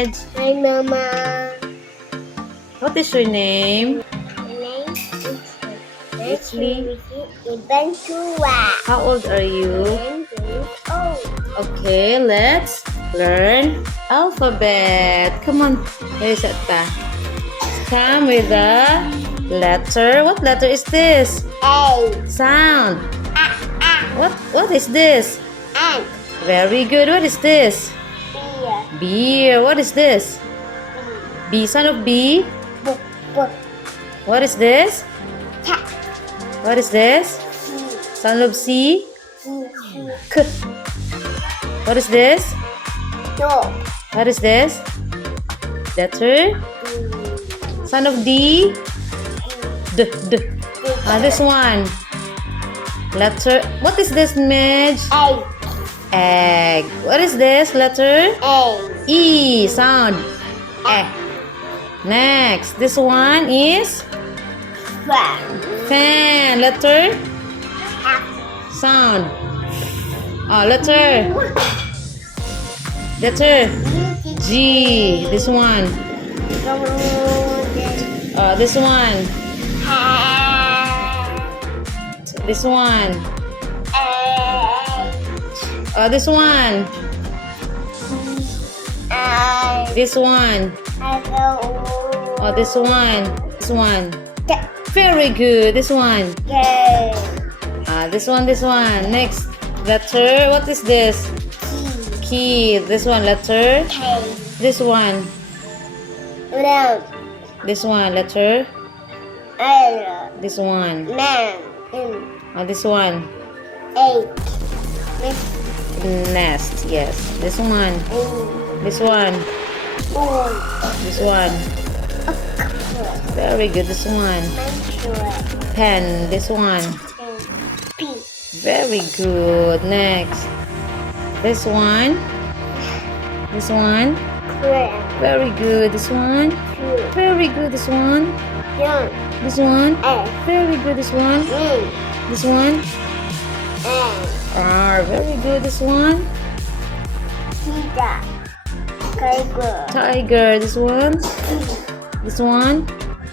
Mejh? Hi, Mama. What is your name? My name is Richly. Ibantua. How old are you? I'm 2 years old. Okay, let's learn alphabet. Come on, Elisata. Come with the letter. What letter is this? A. Sound. A. What is this? Ant. Very good. What is this? Beer. Beer. What is this? B. Sound of B. B. B. What is this? Cat. What is this? C. Sound of C. C. K. What is this? Dog. What is this? Letter. Sound of D. D. D. This one. Letter. What is this, Mejh? A. Egg. What is this? Letter. A. E. Sound. Eh. Next. This one is fan. Letter. Sound. Oh, letter. Letter. G. This one. This one. This one. This one. This one. This one. This one. Very good. This one. This one. This one. Next letter. What is this? Key. This one. Letter. This one. This one. Letter. This one. This one. Nest. Yes. This one. This one. This one. Very good. This one. Pen. This one. Very good. Next. This one. This one. Very good. This one. Very good. This one. This one. Very good. This one. This one. Very good. This one. Tiger. This one. This one.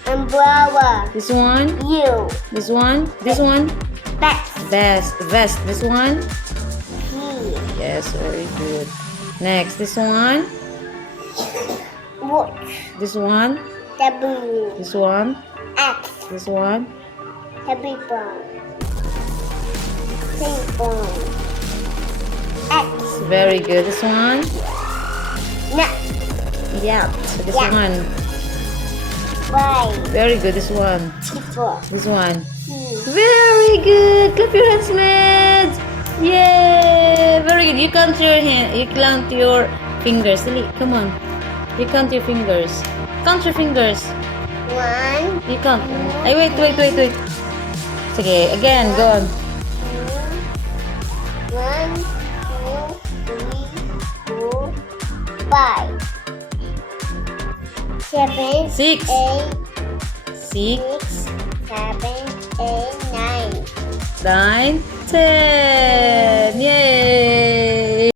Umbrella. This one. You. This one. This one. Best. Vest. Vest. This one. He. Yes, very good. Next, this one. Watch. This one. W. This one. X. This one. Happy bone. Ping pong. X. Very good. This one. Nut. Yeah. This Yeah. one. Y. Very good. This one. People. This one. He. Very good. Clap your hands, Mejh. Yay! Very good. You count your hand. You count your fingers. Dali, come on. You count your fingers. Count your fingers. 1. You count. Ay, wait. Sige, again. Go on. 1, 2, 3, 4, 5, 7, 6. 8, 6. 7, 8, 9. 9, 10. Yay!